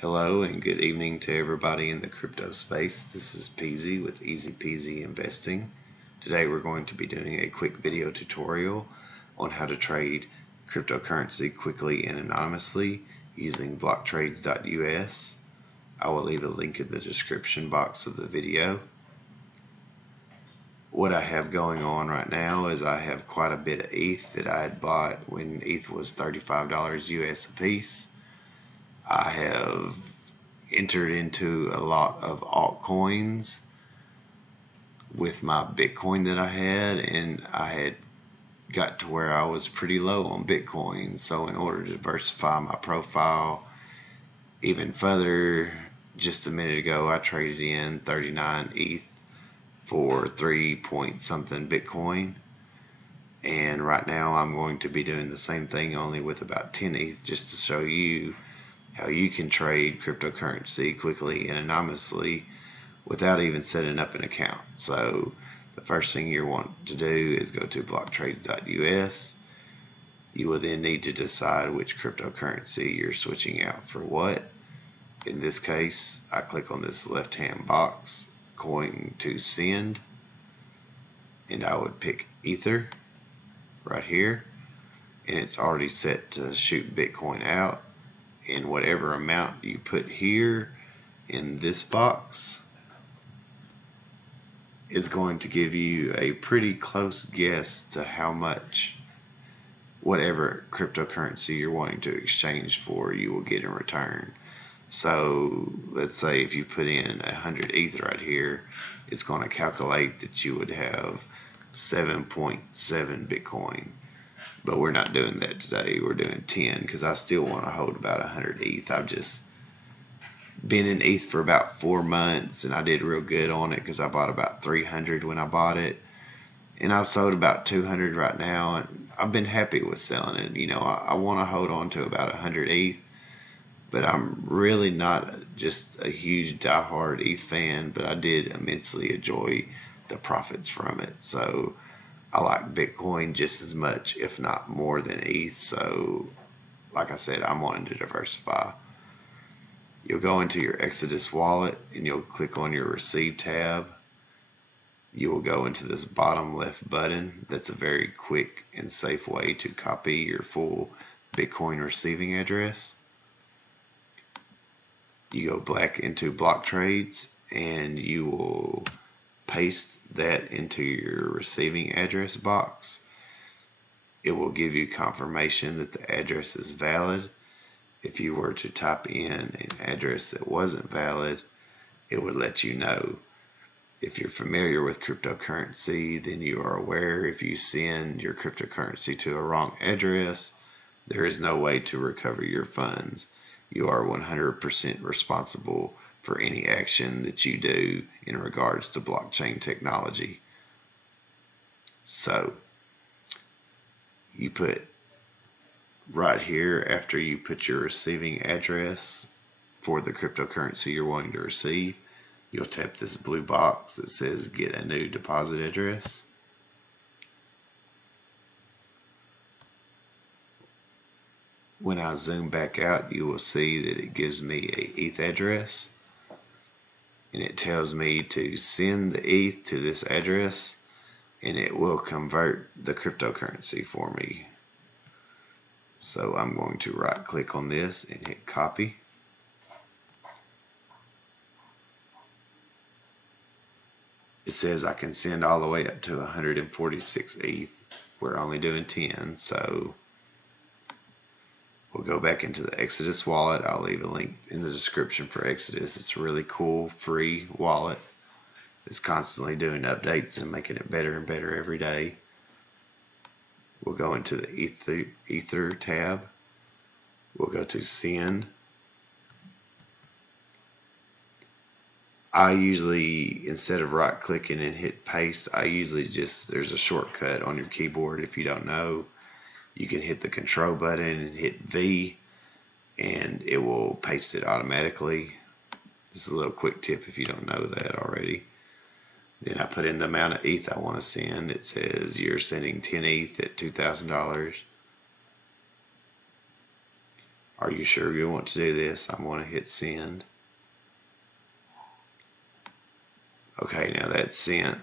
Hello and good evening to everybody in the crypto space. This is Peasy with Easy Peasy Investing. Today we're going to be doing a quick video tutorial on how to trade cryptocurrency quickly and anonymously using blocktrades.us. I will leave a link in the description box of the video. What I have going on right now is I have quite a bit of ETH that I had bought when ETH was $35 US a piece. I have entered into a lot of altcoins with my Bitcoin that I had, and I had got to where I was pretty low on Bitcoin. So in order to diversify my profile even further, just a minute ago I traded in 39 ETH for 3 point something Bitcoin, and right now I'm going to be doing the same thing, only with about 10 ETH, just to show you how you can trade cryptocurrency quickly and anonymously without even setting up an account. So the first thing you want to do is go to blocktrades.us. You will then need to decide which cryptocurrency you're switching out for what. In this case, I click on this left hand box, coin to send, and I would pick Ether right here, and it's already set to shoot Bitcoin out. And whatever amount you put here in this box is going to give you a pretty close guess to how much whatever cryptocurrency you're wanting to exchange for you will get in return. So let's say if you put in 100 ETH right here, it's going to calculate that you would have 7.7 Bitcoin. But we're not doing that today. We're doing 10 because I still want to hold about 100 ETH. I've just been in ETH for about 4 months, and I did real good on it because I bought about 300 when I bought it, and I've sold about 200 right now, and I've been happy with selling it. You know, I want to hold on to about 100 ETH, but I'm really not just a huge diehard ETH fan, but I did immensely enjoy the profits from it. So I like Bitcoin just as much, if not more, than ETH. So like I said, I'm wanting to diversify. You'll go into your Exodus wallet and you'll click on your receive tab. You will go into this bottom left button. That's a very quick and safe way to copy your full Bitcoin receiving address. You go back into block trades and you will paste that into your receiving address box. It will give you confirmation that the address is valid. If you were to type in an address that wasn't valid, it would let you know. If you're familiar with cryptocurrency, then you are aware if you send your cryptocurrency to a wrong address, there is no way to recover your funds. You are 100% responsible for any action that you do in regards to blockchain technology. So you put right here, after you put your receiving address for the cryptocurrency you're wanting to receive, you'll tap this blue box that says get a new deposit address. When I zoom back out, you will see that it gives me a ETH address, and it tells me to send the ETH to this address, and it will convert the cryptocurrency for me. So I'm going to right click on this and hit copy. It says I can send all the way up to 146 ETH. We're only doing 10, so we'll go back into the Exodus wallet. I'll leave a link in the description for Exodus. It's a really cool, free wallet. It's constantly doing updates and making it better and better every day. We'll go into the Ether tab. We'll go to send. I usually, instead of right clicking and hit paste, I usually there's a shortcut on your keyboard. If you don't know, you can hit the control button and hit V, and it will paste it automatically. Just a little quick tip if you don't know that already. Then I put in the amount of ETH I want to send. It says you're sending 10 ETH at $2,000. Are you sure you want to do this? I'm going to hit send. Okay, now that's sent.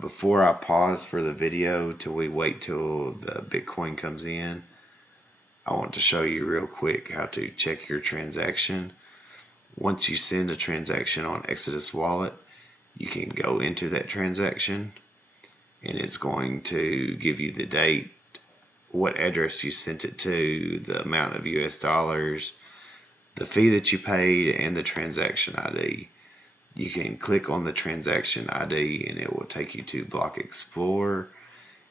Before I pause for the video till we wait till the Bitcoin comes in, I want to show you real quick how to check your transaction. Once you send a transaction on Exodus Wallet, you can go into that transaction and it's going to give you the date, what address you sent it to, the amount of US dollars, the fee that you paid, and the transaction ID. You can click on the transaction ID and it will take you to Block Explorer,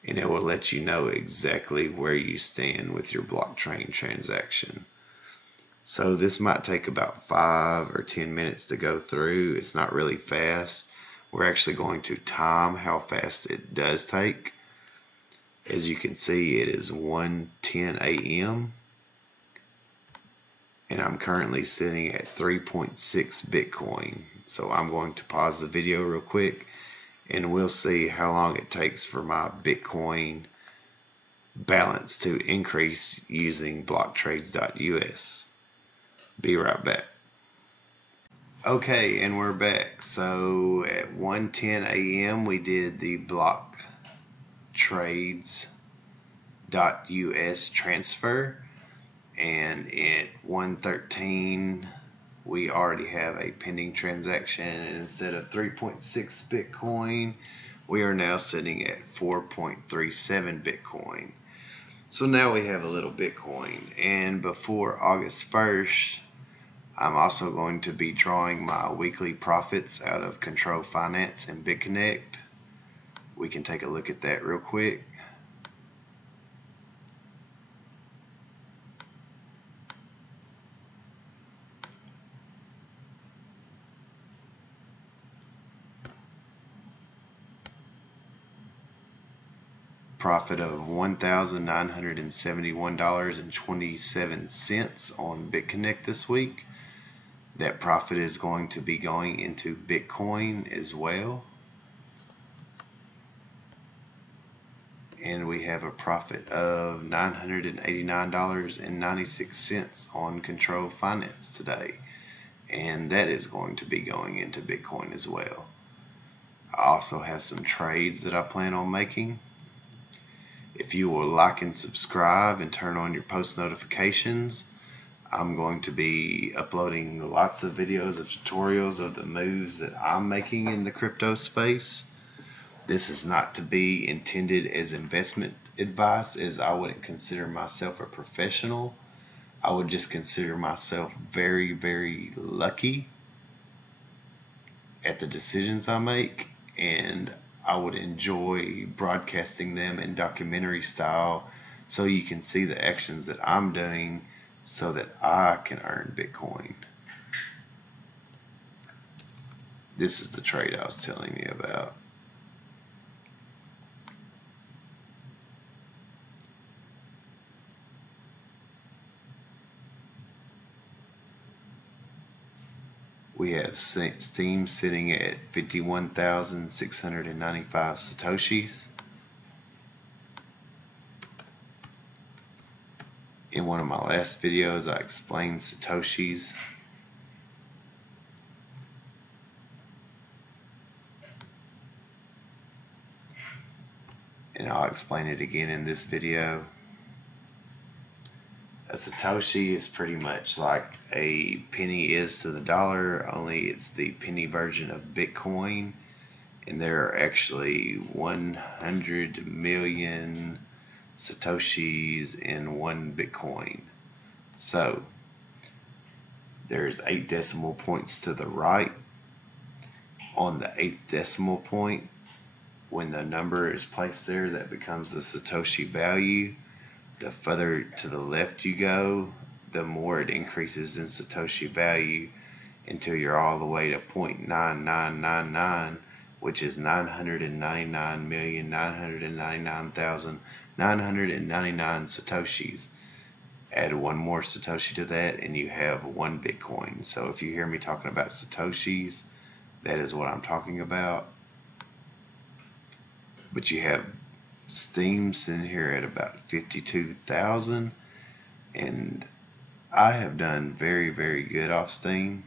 and it will let you know exactly where you stand with your blockchain transaction. So this might take about 5 or 10 minutes to go through. It's not really fast. We're actually going to time how fast it does take. As you can see, it is 1:10 a.m. and I'm currently sitting at 3.6 Bitcoin. So I'm going to pause the video real quick and we'll see how long it takes for my Bitcoin balance to increase using blocktrades.us. Be right back. Okay, and we're back. So at 1:10 a.m. we did the blocktrades.us transfer, and at 1:13 we already have a pending transaction, and instead of 3.6 Bitcoin, we are now sitting at 4.37 Bitcoin. So now we have a little Bitcoin, and before August 1st, I'm also going to be drawing my weekly profits out of Control Finance and BitConnect. We can take a look at that real quick. Profit of $1,971.27 on BitConnect this week. That profit is going to be going into Bitcoin as well. And we have a profit of $989.96 on Control Finance today. And that is going to be going into Bitcoin as well. I also have some trades that I plan on making. If you will like and subscribe and turn on your post notifications, I'm going to be uploading lots of videos of tutorials of the moves that I'm making in the crypto space. This is not to be intended as investment advice, as I wouldn't consider myself a professional. I would just consider myself very, very lucky at the decisions I make, and I would enjoy broadcasting them in documentary style so you can see the actions that I'm doing so that I can earn Bitcoin. This is the trade I was telling you about. We have Steam sitting at 51,695 Satoshis. In one of my last videos, I explained Satoshis. And I'll explain it again in this video. A Satoshi is pretty much like a penny is to the dollar, only it's the penny version of Bitcoin. And there are actually 100 million Satoshis in one Bitcoin. So there's 8 decimal points to the right. On the 8th decimal point, when the number is placed there, that becomes the Satoshi value. The further to the left you go, the more it increases in Satoshi value until you're all the way to 0.9999, which is 999,999,999 Satoshis. Add one more Satoshi to that and you have 1 Bitcoin. So if you hear me talking about Satoshis, that is what I'm talking about. But you have Steam sitting here at about 52,000, And I have done very, very good off Steam.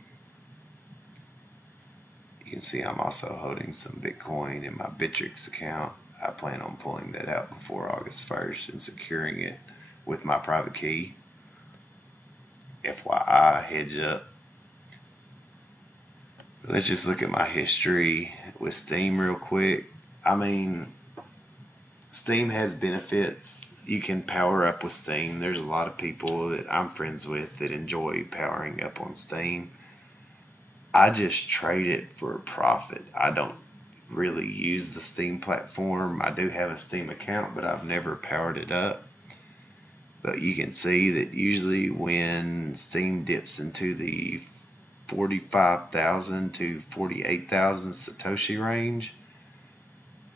You can see I'm also holding some Bitcoin in my Bittrex account. I plan on pulling that out before August 1st and securing it with my private key. FYI, heads up. Let's just look at my history with Steam real quick. I mean, Steam has benefits. You can power up with Steam. There's a lot of people that I'm friends with that enjoy powering up on Steam. I just trade it for a profit. I don't really use the Steam platform. I do have a Steam account, but I've never powered it up. But you can see that usually when Steam dips into the 45,000 to 48,000 Satoshi range,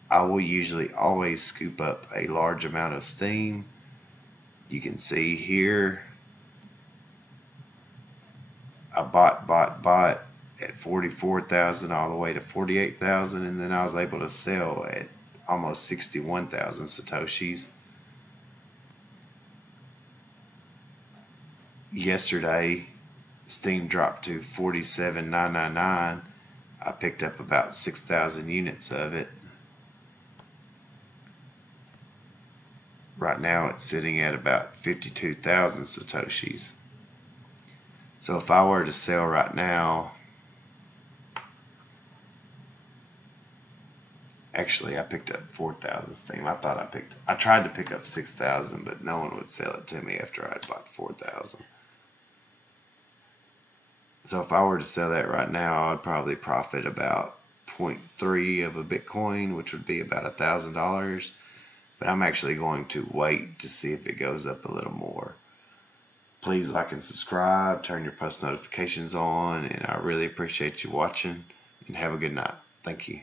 I will usually always scoop up a large amount of Steam. You can see here, I bought at 44,000 all the way to 48,000, and then I was able to sell at almost 61,000 Satoshis. Yesterday, Steam dropped to 47,999. I picked up about 6,000 units of it. Right now it's sitting at about 52,000 Satoshis. So if I were to sell right now, actually I picked up 4,000 Steam. I tried to pick up 6,000, but no one would sell it to me after I'd bought 4,000. So if I were to sell that right now, I'd probably profit about 0.3 of a Bitcoin, which would be about $1,000. But I'm actually going to wait to see if it goes up a little more. Please like and subscribe, turn your post notifications on, and I really appreciate you watching, and have a good night. Thank you.